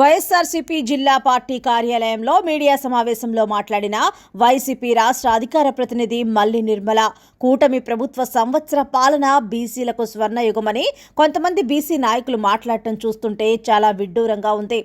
వైఎస్ఆర్సీపీ జిల్లా పార్టీ కార్యాలయంలో మీడియా సమావేశంలో మాట్లాడిన వైసీపీ రాష్ట్ర అధికార ప్రతినిధి మల్లి నిర్మల. కూటమి ప్రభుత్వ సంవత్సర పాలన బీసీలకు స్వర్ణయుగమని కొంతమంది బీసీ నాయకులు మాట్లాడటం చూస్తుంటే చాలా విడ్డూరంగా ఉంది.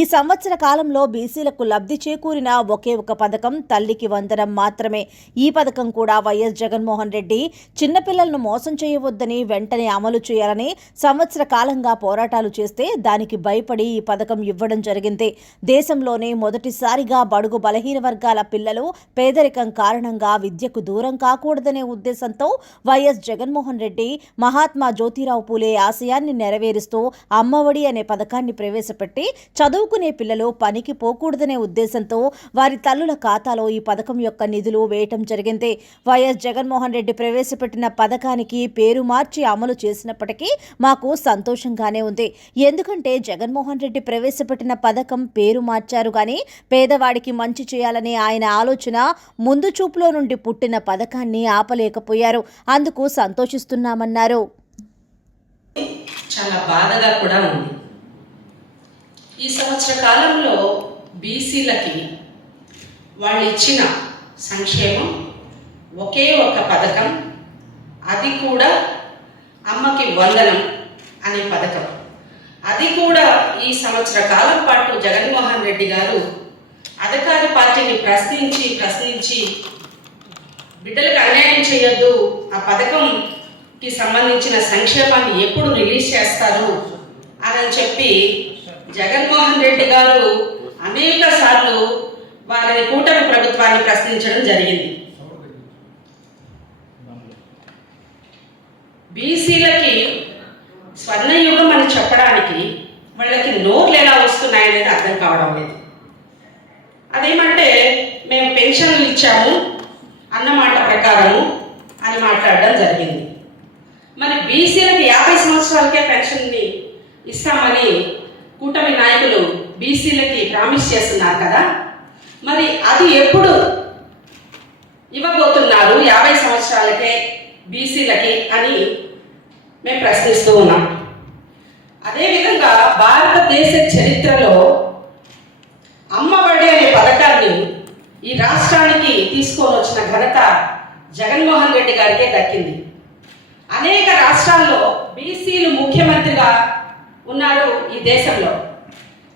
ఈ సంవత్సర కాలంలో బీసీలకు లబ్ధి చేకూరిన ఒకే ఒక పథకం తల్లికి వందనం మాత్రమే. ఈ పథకం కూడా వైఎస్ జగన్మోహన్ రెడ్డి చిన్నపిల్లలను మోసం చేయవద్దని వెంటనే అమలు చేయాలని సంవత్సర కాలంగా పోరాటాలు చేస్తే దానికి భయపడి ఈ పథకం ఇవ్వడం జరిగింది. దేశంలోనే మొదటిసారిగా బడుగు బలహీన వర్గాల పిల్లలు పేదరికం కారణంగా విద్యకు దూరం కాకూడదనే ఉద్దేశంతో వైఎస్ జగన్మోహన్ రెడ్డి మహాత్మా జ్యోతిరావు పూలే ఆశయాన్ని నెరవేరుస్తూ అమ్మఒడి అనే పథకాన్ని ప్రవేశపెట్టి చదువుకునే పిల్లలు పనికి పోకూడదనే ఉద్దేశంతో వారి తల్లుల ఖాతాలో ఈ పథకం యొక్క నిధులు వేయటం జరిగింది. వైఎస్ జగన్మోహన్ రెడ్డి ప్రవేశపెట్టిన పథకానికి పేరు మార్చి అమలు చేసినప్పటికీ మాకు సంతోషంగానే ఉంది. ఎందుకంటే జగన్మోహన్ రెడ్డి ప్రవేశపెట్టిన పథకం పేరు మార్చారు కానీ పేదవాడికి మంచి చేయాలనే ఆయన ఆలోచన ముందు చూపులో నుండి పుట్టిన పథకాన్ని ఆపలేకపోయారు. అందుకు సంతోషిస్తున్నామన్నారు. చాలా బాధగా కూడా ఉంది. ఈ సంవత్సర కాలంలో బీసీలకి వాళ్ళు ఇచ్చిన సంక్షేమం ఒకే ఒక పథకం అది కూడా అమ్మకి వందనం అనే పథకం. అది కూడా ఈ సంవత్సర కాలం పాటు జగన్మోహన్ రెడ్డి గారు అధికార పార్టీని ప్రశ్నించి ప్రశ్నించి బిడ్డలకు అన్యాయం చేయొద్దు. ఆ పథకంకి సంబంధించిన సంక్షేమాన్ని ఎప్పుడు రిలీజ్ చేస్తారు అని చెప్పి జగన్మోహన్ రెడ్డి గారు అనేక సార్లు వారి కూటమి ప్రభుత్వాన్ని ప్రశ్నించడం జరిగింది. బీసీలకి స్వర్ణయుగం అని చెప్పడానికి వాళ్ళకి నోట్లు ఎలా వస్తున్నాయనేది అర్థం కావడం లేదు. అదేమంటే మేము పెన్షన్లు ఇచ్చాము అన్నమాట ప్రకారము అని మాట్లాడడం జరిగింది. మరి బీసీలకు యాభై సంవత్సరాలకే పెన్షన్ని ఇస్తామని కూటమి నాయకులు బీసీలకి ప్రామిస్ చేస్తున్నారు కదా. మరి అది ఎప్పుడు ఇవ్వబోతున్నారు? యాభై సంవత్సరాలకే బీసీలకి అని మేము ప్రశ్నిస్తూ ఉన్నాం. అదేవిధంగా భారతదేశ చరిత్రలో అమ్మఒడి అనే పథకాన్ని ఈ రాష్ట్రానికి తీసుకొని వచ్చిన ఘనత జగన్మోహన్ రెడ్డి గారికే దక్కింది. అనేక రాష్ట్రాల్లో బీసీలు ముఖ్యమంత్రిగా ఉన్నారు ఈ దేశంలో.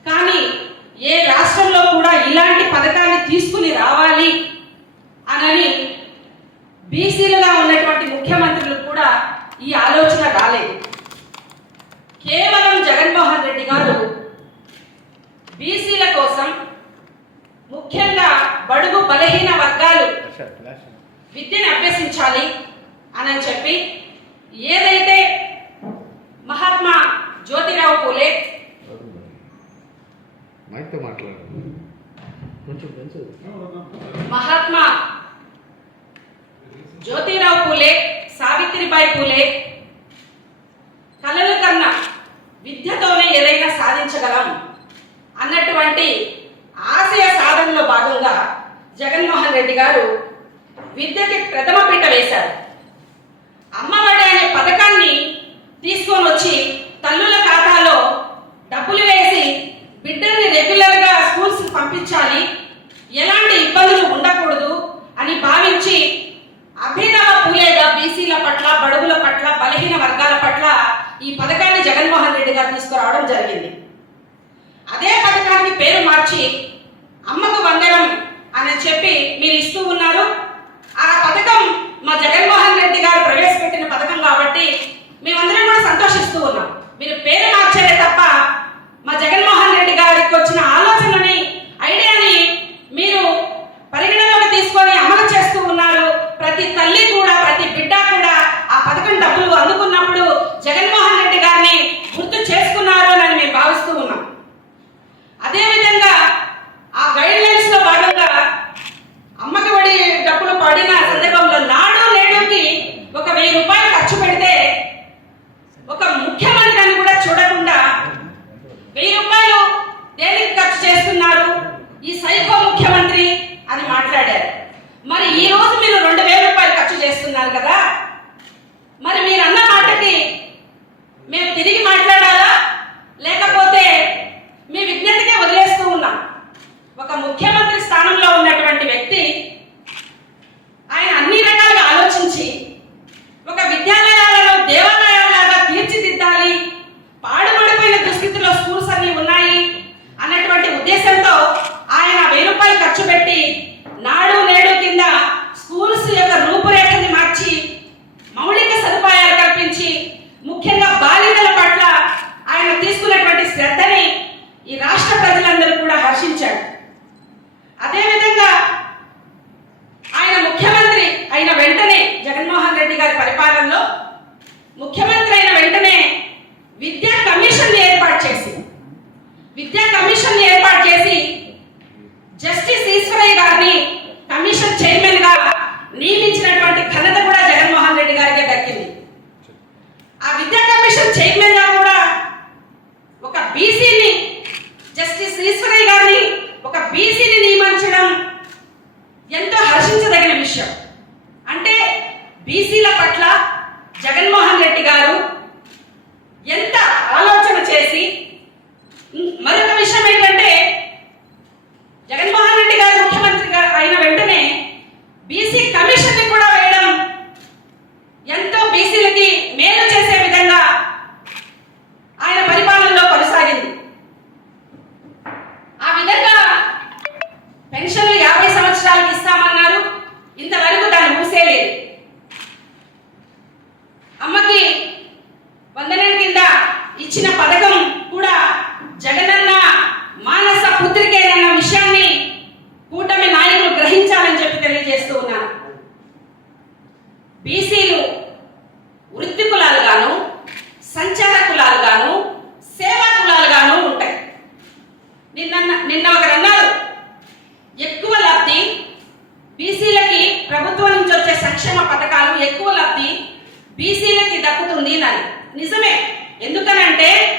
కానీ ఏ రాష్ట్రంలో కూడా ఇలాంటి పథకాన్ని తీసుకుని రావాలి అనని బీసీలుగా ఉన్నటువంటి ముఖ్యమంత్రులు కూడా ఈ ఆలోచన రాలేదు. కేవలం జగన్మోహన్ రెడ్డి గారు బీసీల కోసం ముఖ్యంగా బడుగు బలహీన వర్గాలు విద్యను అభ్యసించాలి అని చెప్పి ఏదైతే మహాత్మా జ్యోతిరావు పూలే మహాత్మా జ్యోతిరావు పూలే సావిత్రిబాయి పూలే కలలు కన్నా బీసీల పట్ల జగన్మోహన్ రెడ్డి గారు నిన్న నిన్న ఒకరు అన్నారు ఎక్కువ లబ్ధి బీసీలకి ప్రభుత్వం నుంచి వచ్చే సంక్షేమ పథకాలు ఎక్కువ లబ్ధి బీసీలకి దక్కుతుంది అని. నిజమే. ఎందుకనంటే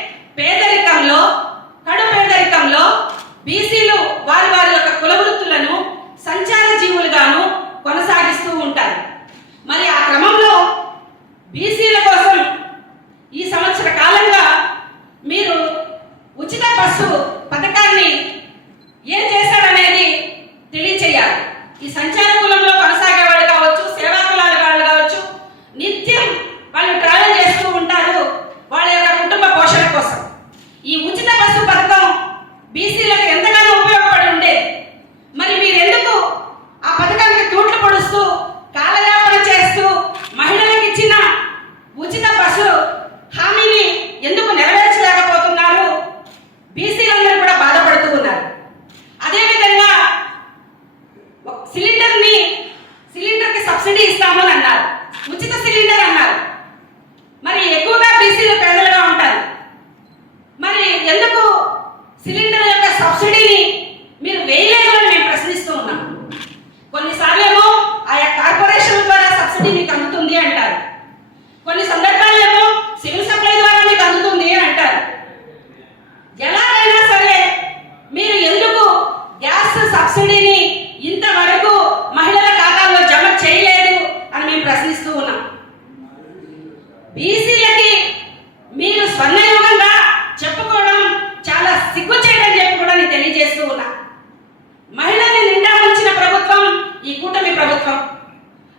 మహిళల్ని నిండా ఉంచిన ప్రభుత్వం ఈ కూటమి ప్రభుత్వం.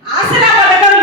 ఆసరా పథకం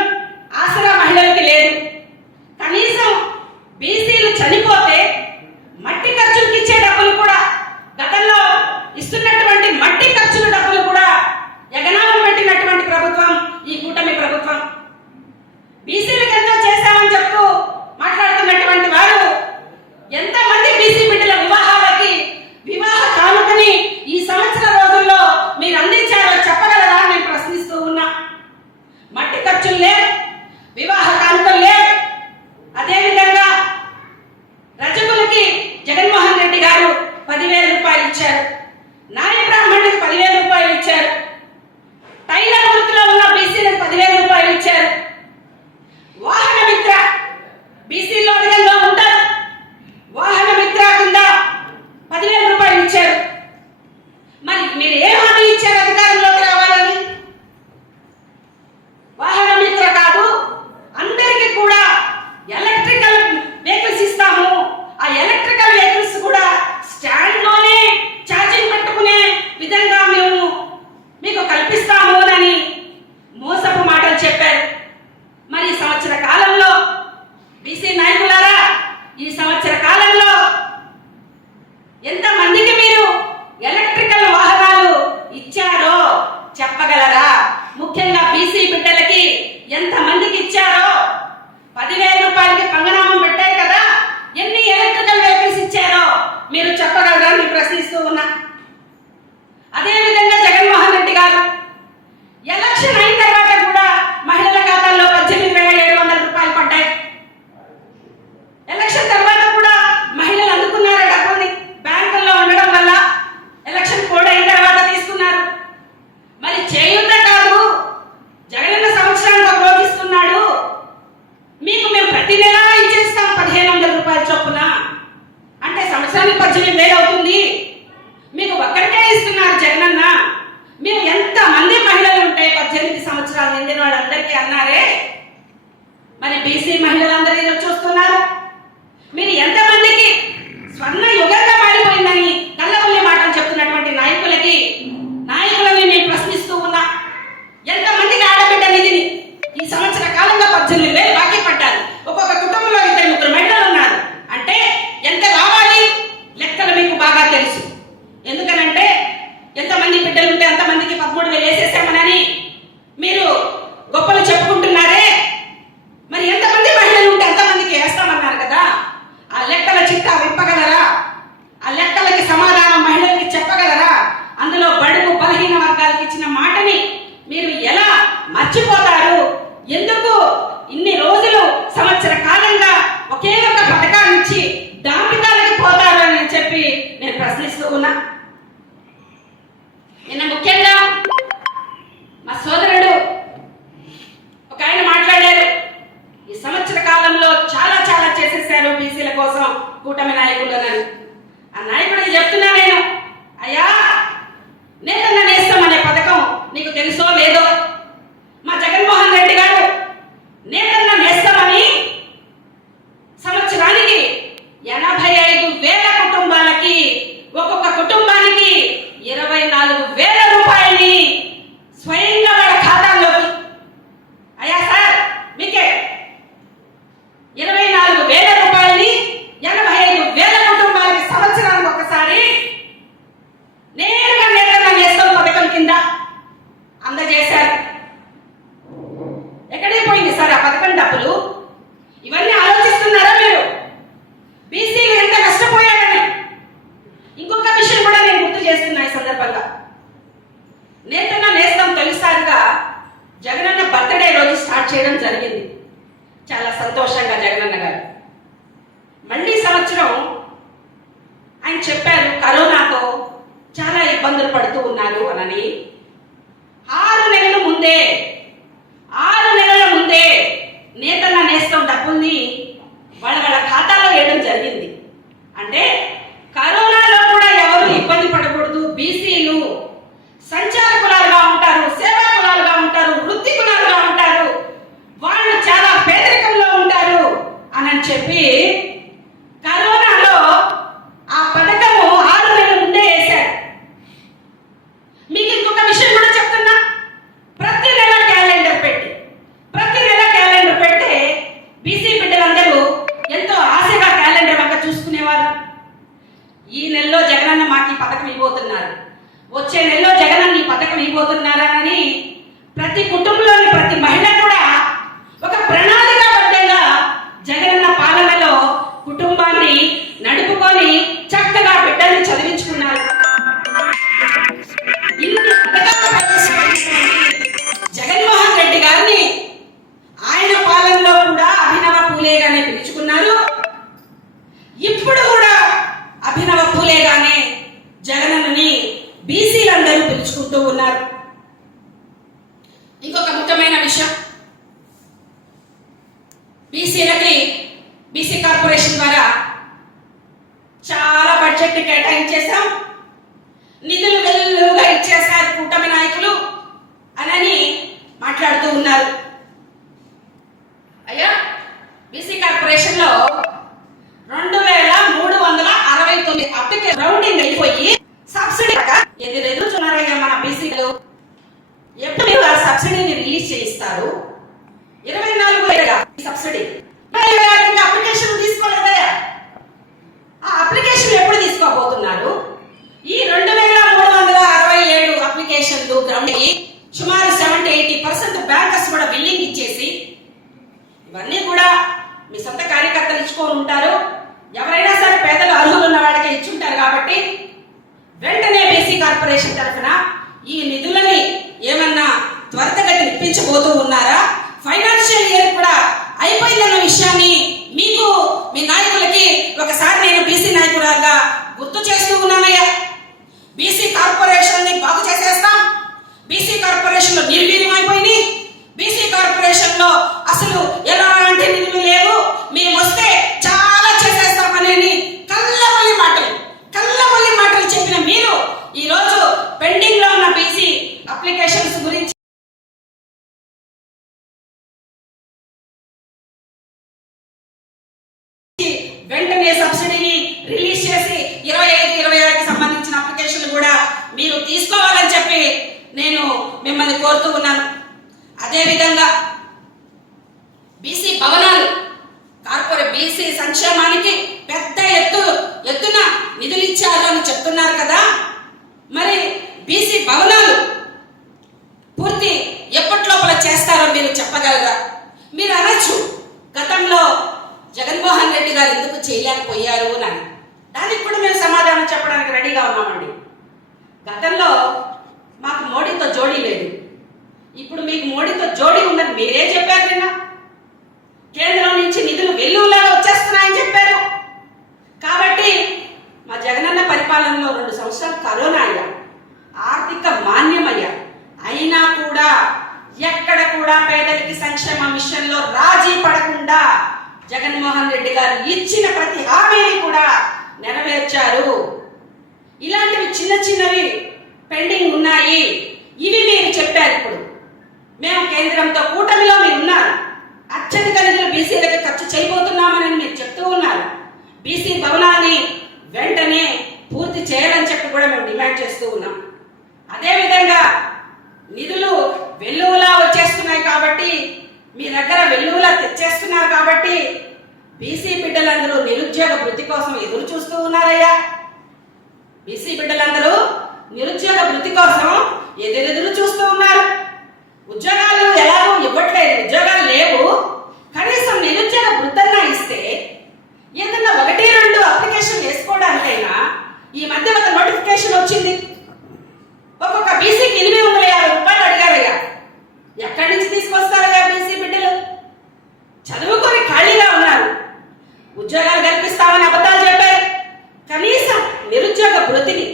credo చెప్పారు కరోనాతో చాలా ఇబ్బందులు పడుతూ ఉన్నారు అనని. ఆరు నెలల ముందే గతంలో మాకు మోడీతో జోడీ లేదు. ఇప్పుడు మీకు మోడీతో జోడీ ఉందని మీరే చెప్పారు నిన్న. కేంద్రం నుంచి నిధులు వెల్లువలాగా వచ్చేస్తున్నాయని చెప్పారు. కాబట్టి మా జగనన్న పరిపాలనలో రెండు సంవత్సరాలు కరోనా అయ్యా. ఆర్థిక మాన్యమయ్యా. అయినా కూడా ఎక్కడ కూడా పేదలకి సంక్షేమ విషయంలో రాజీ పడకుండా జగన్మోహన్ రెడ్డి గారు ఇచ్చిన ప్రతి హామీని కూడా నెరవేర్చారు. ఇలాంటివి చిన్న చిన్నవి పెండింగ్ ఉన్నాయి. ఇవి మీరు చెప్పారు ఇప్పుడు. మేము కేంద్రంతో కూటమిలో మీరు ఉన్నారు. అత్యధిక నిధులు బీసీలకు ఖర్చు చేయబోతున్నామని మీరు చెప్తూ ఉన్నారు. బీసీ భవనాన్ని వెంటనే పూర్తి చేయాలని చెప్పి కూడా మేము డిమాండ్ చేస్తూ ఉన్నాం. అదేవిధంగా నిధులు వెల్లువలా వచ్చేస్తున్నాయి కాబట్టి మీ దగ్గర వెల్లువలా తెచ్చేస్తున్నారు కాబట్టి బీసీ బిడ్డలందరూ నిరుద్యోగ వృద్ధి కోసం ఎదురు చూస్తూ ఉన్నారయ్యా. బీసీ బిడ్డలందరూ నిరుద్యోగ వృత్తి కోసం ఎదురెదురు చూస్తూ ఉన్నారు. ఉద్యోగాలు ఎలాగో ఇవ్వట్లేదు ఉద్యోగాలు లేవు. కనీసం నిరుద్యోగ వృత్తన్నా ఇస్తే ఏదన్నా ఒకటి రెండు అప్లికేషన్ వేసుకోవడానికైనా ఈ మధ్య ఒక నోటిఫికేషన్ వచ్చింది. ఒక్కొక్క బీసీకి ఎనిమిది వందల యాభై రూపాయలు అడిగారయ్యా. ఎక్కడి నుంచి తీసుకొస్తారయ్యా బీసీ బిడ్డలు? చదువుకొని ఖాళీగా ఉన్నారు. ఉద్యోగాలు కల్పిస్తామని అబద్ధాలు చెప్పారు. కనీసం నిరుద్యోగ వృత్తిని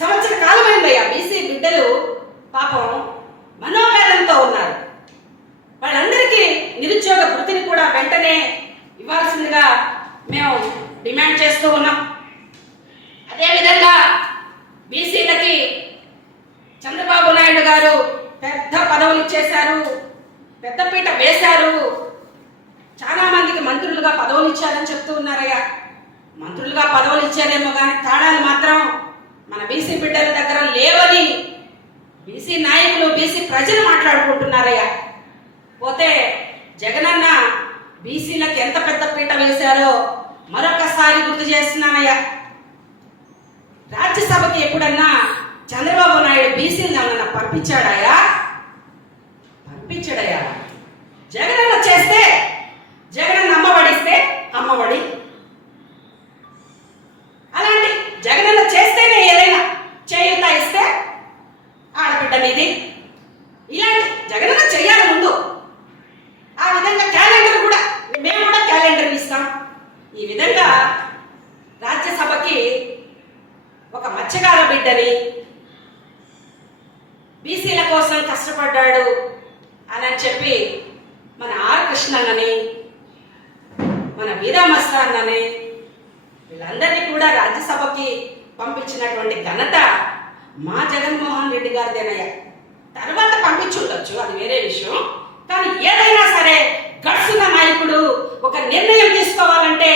సంవత్సర కాలమైందయ్యా బీసీ బిడ్డలు పాపం మనోవేదంతో ఉన్నారు. వాళ్ళందరికీ నిరుద్యోగ వృత్తిని కూడా వెంటనే ఇవ్వాల్సిందిగా మేము డిమాండ్ చేస్తూ ఉన్నాం. అదేవిధంగా బీసీలకి చంద్రబాబు నాయుడు గారు పెద్ద పదవులు ఇచ్చేశారు పెద్దపీట వేశారు. చాలా మందికి మంత్రులుగా పదవులు ఇచ్చారని చెప్తూ ఉన్నారయ్యా. మంత్రులుగా పదవులు ఇచ్చారేమో కానీ తాళాలు మాత్రం మన బీసీ బిడ్డల దగ్గర లేవని బీసీ నాయకులు బీసీ ప్రజలు మాట్లాడుకుంటున్నారయ్యా. పోతే జగనన్న బీసీలకు ఎంత పెద్ద పీట వేశారో మరొకసారి గుర్తు చేస్తున్నానయ్యా. రాజ్యసభకి ఎప్పుడన్నా చంద్రబాబు నాయుడు బీసీలు ఏమన్నా పంపించాడాయా? పంపించాడయ్యా. జగనన్న చేస్తే జగనన్న అమ్మబడిస్తే అమ్మఒడి. అలాంటి జగనన్న చేస్తేనే ఏదైనా చేయుత ఇస్తే ఆడబిడ్డ మీది ఇలాంటి జగనన్న చేయాలి ముందు. ఆ విధంగా క్యాలెండర్ కూడా మేము కూడా క్యాలెండర్ ఇస్తాం. ఈ విధంగా రాజ్యసభకి ఒక మత్స్యకార బిడ్డని బీసీల కోసం కష్టపడ్డాడు అని అని చెప్పి మన ఆర్ కృష్ణన్నని మన వీరామస్తాన్నని వీళ్ళందరినీ కూడా రాజ్యసభకి పంపించినటువంటి ఘనత మా జగన్మోహన్ రెడ్డి గారిదేనయ్య. తర్వాత పంపించుండొచ్చు అది వేరే విషయం. కానీ ఏదైనా సరే గడుసున్న నాయకుడు ఒక నిర్ణయం తీసుకోవాలంటే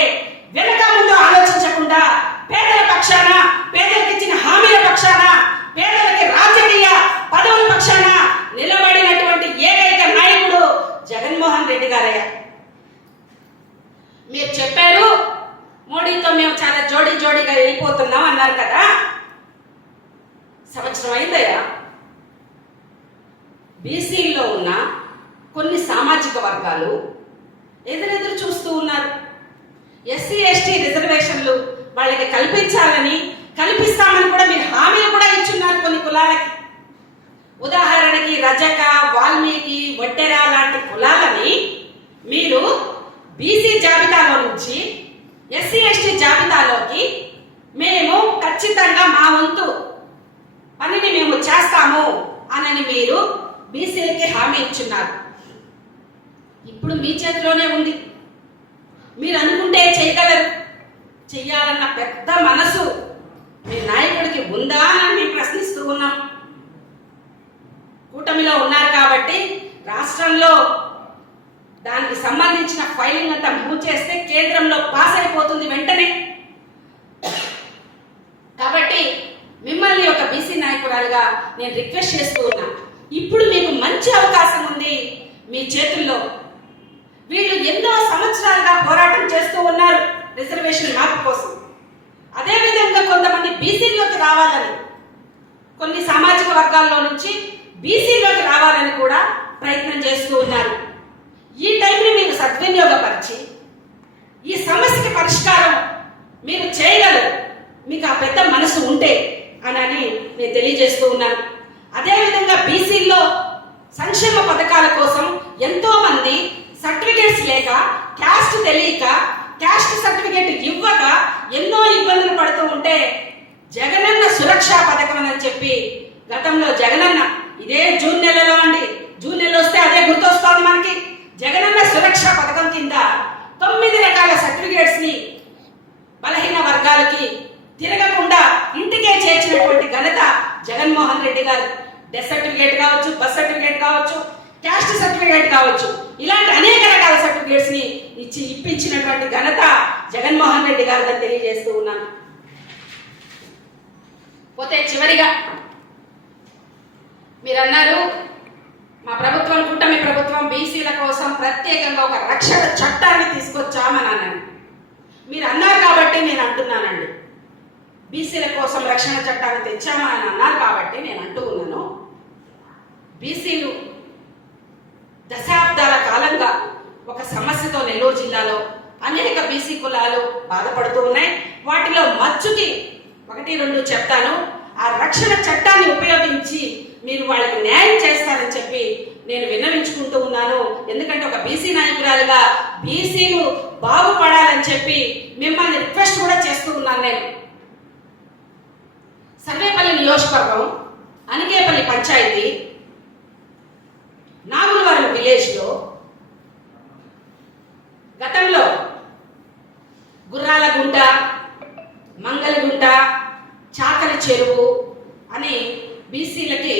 వెనక ముందు ఆలోచించకుండా పేదల పక్షాన పేదలకు ఇచ్చిన హామీల పక్షాన పేదలకి రాజకీయ పదవుల పక్షాన నిలబడినటువంటి ఏకైక నాయకుడు జగన్మోహన్ రెడ్డి గారయ్య. మీరు చెప్పారు మోడీతో మేము చాలా జోడీ జోడీగా వెళ్ళిపోతున్నాం అన్నారు కదా. సంవత్సరం అయిందయ్యా. బీసీలో ఉన్న కొన్ని సామాజిక వర్గాలు ఎదురెదురు చూస్తూ ఉన్నారు. ఎస్సీ ఎస్టీ రిజర్వేషన్లు వాళ్ళకి కల్పించాలని కల్పిస్తామని కూడా మీరు హామీలు కూడా ఇచ్చున్నారు కొన్ని కులాలకి. ఉదాహరణకి రజక వాల్మీకి వడ్డెర లాంటి కులాలని మీరు బీసీ జాబితాలో నుంచి ఎస్సీ ఎస్టీ జాబితాలోకి మేము ఖచ్చితంగా మా వంతు పనిని మేము చేస్తాము అనని మీరు బీసీలకి హామీ ఇచ్చున్నారు. ఇప్పుడు మీ చేతిలోనే ఉంది. మీరు అనుకుంటే చేయగలరు. చెయ్యాలన్న పెద్ద మనసు మీ నాయకుడికి ఉందా అని మేము ప్రశ్నిస్తూ ఉన్నాం. కూటమిలో ఉన్నారు కాబట్టి రాష్ట్రంలో దానికి సంబంధించిన ఫైలింగ్ అంతా మూవ్ చేస్తే కేంద్రంలో పాస్ అయిపోతుంది వెంటనే. కాబట్టి మిమ్మల్ని ఒక బీసీ నాయకురాలుగా నేను రిక్వెస్ట్ చేస్తూ ఉన్నా. ఇప్పుడు మీకు మంచి అవకాశం ఉంది మీ చేతుల్లో. వీళ్ళు ఎన్నో సంవత్సరాలుగా పోరాటం చేస్తూ ఉన్నారు రిజర్వేషన్ మార్పు కోసం. అదేవిధంగా కొంతమంది బీసీలోకి రావాలని కొన్ని సామాజిక వర్గాల్లో నుంచి బీసీలోకి రావాలని కూడా ప్రయత్నం చేస్తూ ఉన్నారు. ఈ టైంని మీరు సద్వినియోగపరిచి ఈ సమస్యకి పరిష్కారం మీరు చేయగలరు. మీకు ఆ పెద్ద మనసు ఉంటే అని నేను తెలియజేస్తూ ఉన్నాను. అదేవిధంగా బీసీల్లో సంక్షేమ పథకాల కోసం ఎంతో మంది సర్టిఫికేట్స్ లేక క్యాస్ట్ తెలియక క్యాస్ట్ సర్టిఫికేట్ ఇవ్వక ఎన్నో ఇబ్బందులు పడుతూ ఉంటే జగనన్న సురక్షా పథకం అని చెప్పి గతంలో జగనన్న ఇదే జూన్ నెలలో అండి. జూన్ నెల వస్తే అదే గుర్తొస్తోంది మనకి జగనన్న సురక్ష పథకం కింద తొమ్మిది రకాల సర్టిఫికేట్స్ని బలహీన వర్గాలకి తిరగకుండా ఇంటికే చేర్చినటువంటి ఘనత జగన్మోహన్ రెడ్డి గారు డెత్ సర్టిఫికేట్ కావచ్చు బస్ సర్టిఫికేట్ కావచ్చు క్యాస్ట్ సర్టిఫికేట్ కావచ్చు ఇలాంటి అనేక రకాల సర్టిఫికేట్స్ని ఇచ్చి ఇప్పించినటువంటి ఘనత జగన్మోహన్ రెడ్డి గారు తెలియజేస్తూ ఉన్నాను పోతే చివరిగా మీరు అన్నారు మా ప్రభుత్వం కూటమి ప్రభుత్వం బీసీల కోసం ప్రత్యేకంగా ఒక రక్షణ చట్టాన్ని తీసుకొచ్చామని అన్నాను మీరు అన్నారు కాబట్టి నేను అంటున్నానండి బీసీల కోసం రక్షణ చట్టాన్ని తెచ్చామని అన్నారు కాబట్టి నేను అంటూ ఉన్నాను బీసీలు దశాబ్దాల కాలంగా ఒక సమస్యతో నెల్లూరు జిల్లాలో అనేక బీసీ కులాలు బాధపడుతూ ఉన్నాయి వాటిలో మచ్చుకి ఒకటి రెండు చెప్తాను. ఆ రక్షణ చట్టాన్ని ఉపయోగించి మీరు వాళ్ళకి న్యాయం చేస్తారని చెప్పి నేను విన్నవించుకుంటూ ఉన్నాను. ఎందుకంటే ఒక బీసీ నాయకురాలుగా బీసీలు బాగుపడాలని చెప్పి మిమ్మల్ని రిక్వెస్ట్ కూడా చేస్తూ ఉన్నాను నేను. సర్వేపల్లి నియోజకవర్గం అనికేపల్లి పంచాయతీ నాగులవరం విలేజ్లో గతంలో గుర్రాలగుంట మంగళగుంట చాకలి చెరువు అని బీసీలకి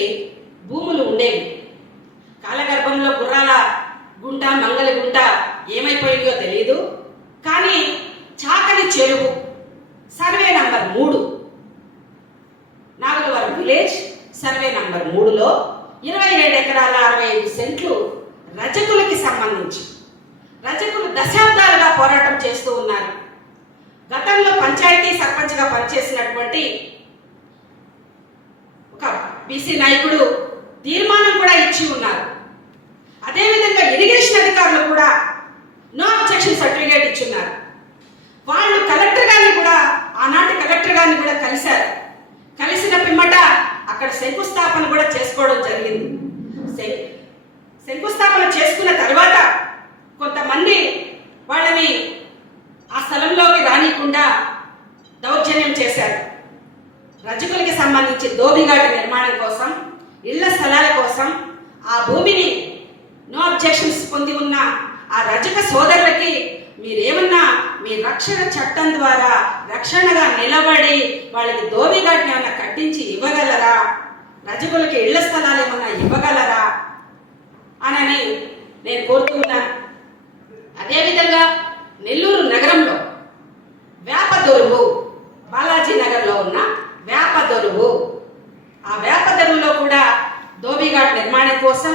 భూములు ఉండేవి. కాలగర్భంలో గుర్రాల గుంట మంగళగుంట ఏమైపోయిందో తెలియదు కానీ చాకలి చెరువు సర్వే నంబర్ మూడు. నాగలవరం విలేజ్ సర్వే నంబర్ మూడులో ఇరవై ఏడు ఎకరాల అరవై ఐదు సెంట్లు రజకులకి సంబంధించి. రజకులు దశాబ్దాలుగా పోరాటం చేస్తూ ఉన్నారు. గతంలో పంచాయతీ సర్పంచ్గా పనిచేసినటువంటి ఒక బీసీ నాయకుడు తీర్మానం కూడా ఇచ్చి ఉన్నారు. అదేవిధంగా ఇరిగేషన్ అధికారులు కూడా నో అబ్జెక్షన్ సర్టిఫికేట్ ఇచ్చున్నారు. వాళ్ళు కలెక్టర్ గారిని కూడా ఆనాటి కలెక్టర్ గారిని కూడా కలిశారు. కలిసిన పిమ్మట అక్కడ శంకుస్థాపన కూడా చేసుకోవడం జరిగింది. శంకుస్థాపన చేసుకున్న తర్వాత కొంతమంది వాళ్ళని ఆ స్థలంలోకి రానికుండా దౌర్జన్యం చేశారు రజకులకి సంబంధించి దోబిఘాటు నిర్మాణం కోసం ఇళ్ళ స్థలాల కోసం ఆ భూమిని నో అబ్జెక్షన్స్ పొంది ఉన్న ఆ రజక సోదరులకి మీరేమన్నా మీ రక్షణ చట్టం ద్వారా రక్షణగా నిలబడి వాళ్ళకి దోబిఘాట్ని ఏమన్నా కట్టించి ఇవ్వగలరా? రజకులకి ఇళ్ళ స్థలాలు ఏమన్నా ఇవ్వగలరా? అనని నేను కోరుతూ ఉన్నాను. అదేవిధంగా నెల్లూరు నగరంలో వేపదొరువు బాలాజీ నగర్లో ఉన్న వేపదొరువు ఆ వేపదొరువులో కూడా దోబిఘాట్ నిర్మాణం కోసం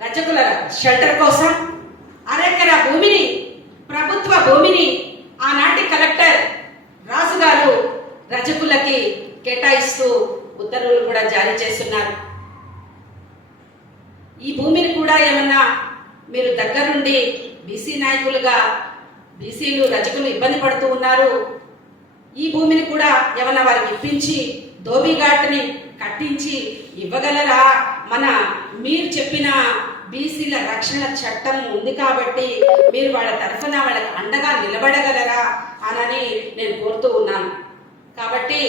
రజకుల షెల్టర్ కోసం అరెకర భూమిని ప్రభుత్వ భూమిని ఆనాటి కలెక్టర్ రాజు గారు రజకులకి కేటాయిస్తూ ఉత్తర్వులు కూడా జారీ చేస్తున్నారు. ఈ భూమిని కూడా ఏమన్నా మీరు దగ్గరుండి బీసీ నాయకులుగా బీసీలు రజకులు ఇబ్బంది పడుతూ ఉన్నారు. ఈ భూమిని కూడా ఏమన్నా వారికి ఇప్పించి ధోబీఘాట్ని కట్టించి ఇవ్వగలరా? మన మీరు చెప్పిన బీసీల రక్షణ చట్టం ఉంది కాబట్టి మీరు వాళ్ళ తరఫున వాళ్ళకి అండగా నిలబడగలరా అనని నేను కోరుతూ ఉన్నాను. కాబట్టి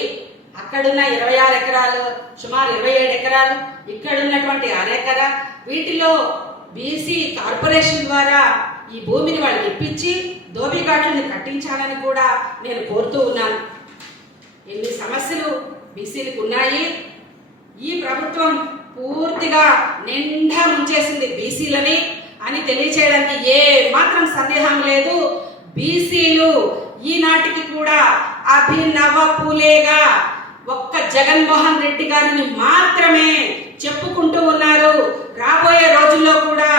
అక్కడున్న ఇరవై ఆరు ఎకరాలు సుమారు ఇరవై ఏడు ఎకరాలు ఇక్కడున్నటువంటి అరెకరా వీటిలో బీసీ కార్పొరేషన్ ద్వారా ఈ భూమిని వాళ్ళకి ఇప్పించి దోబిఘాట్లను కట్టించాలని కూడా నేను కోరుతూ ఉన్నాను. ఎన్ని సమస్యలు బీసీలకు ఉన్నాయి? ఈ ప్రభుత్వం పూర్తిగా నిండా ముంచేసింది బీసీలని అని తెలియచేయడానికి ఏ మాత్రం సందేహం లేదు. బీసీలు ఈనాటికి కూడా అభినవ పూలేగా ఒక్క జగన్మోహన్ రెడ్డి గారిని మాత్రమే చెప్పుకుంటూ ఉన్నారు. రాబోయే రోజుల్లో కూడా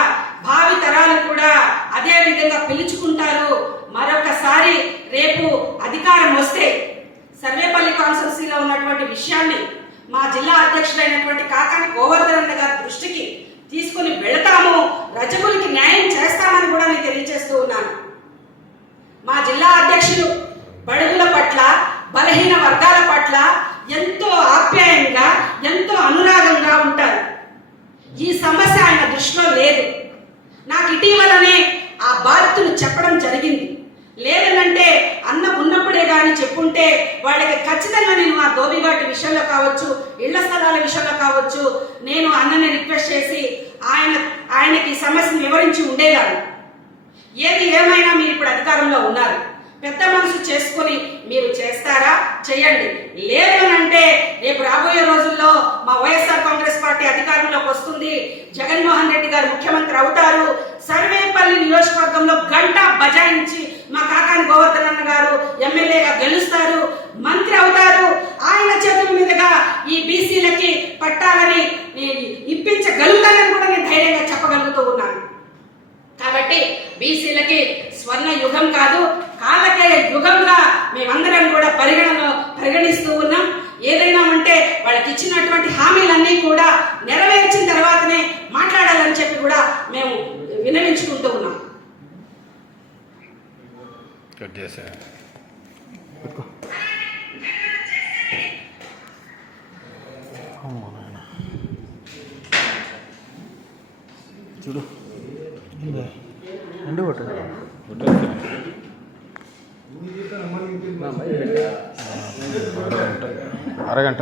భావి తరాలు కూడా అదే విధంగా పిలుచుకుంటారు. మరొకసారి రేపు అధికారం వస్తే సర్వేపల్లి కాన్స్టిట్యున్సీలో ఉన్నటువంటి విషయాన్ని మా జిల్లా అధ్యక్షుడైనటువంటి కాకాని గోవర్ధన్ గారి దృష్టికి తీసుకుని వెళతాము. రజకులకి న్యాయం చేస్తామని కూడా నేను తెలియజేస్తూ ఉన్నాను. మా జిల్లా అధ్యక్షులు బడుగుల పట్ల బలహీన వర్గాల పట్ల ఎంతో ఆప్యాయంగా ఎంతో అనురాగంగా ఉంటారు. ఈ సమస్య ఆయన దృష్టిలో లేదు. నాకు ఇటీవలనే ఆ బాధితులు చెప్పడం జరిగింది. లేదనంటే అన్న ఉన్నప్పుడే కానీ చెప్పుంటే వాళ్ళకి ఖచ్చితంగా నేను ఆ దోబిఘాటి విషయంలో కావచ్చు ఇళ్ళ స్థలాల విషయంలో కావచ్చు నేను అన్నని రిక్వెస్ట్ చేసి ఆయన ఆయనకి సమస్యను వివరించి ఉండేదాన్ని. ఏది ఏమైనా మీరు ఇప్పుడు అధికారంలో ఉన్నారు. పెద్ద మనసు చేసుకొని మీరు చేస్తారా? చేయండి. లేదు అంటే రేపు రాబోయే రోజుల్లో మా వైఎస్ఆర్ కాంగ్రెస్ పార్టీ అధికారంలోకి వస్తుంది. జగన్మోహన్ రెడ్డి గారు ముఖ్యమంత్రి అవుతారు. సర్వేపల్లి నియోజకవర్గంలో గంట బజాయించి మా కాకాని గోవర్ధన్ అన్న గారు ఎమ్మెల్యేగా గెలుస్తారు. మంత్రి అవుతారు. ఆయన చేతుల మీదుగా ఈ బీసీలకి పట్టాలని ఇప్పించగలుగుతానని కూడా నేను ధైర్యంగా చెప్పగలుగుతూ ఉన్నాను. కాబట్టి బీసీలకి స్వర్ణ యుగం కాదు కాలకే యుగంగా మేమందరం కూడా పరిగణన పరిగణిస్తూ ఉన్నాం. ఏదైనా ఉంటే వాళ్ళకి ఇచ్చినటువంటి హామీలన్నీ కూడా నెరవేర్చిన తర్వాతనే మాట్లాడాలని చెప్పి కూడా మేము వినవించుకుంటూ ఉన్నాం. చూడు. ఎండు కొట్టు. అరగంట.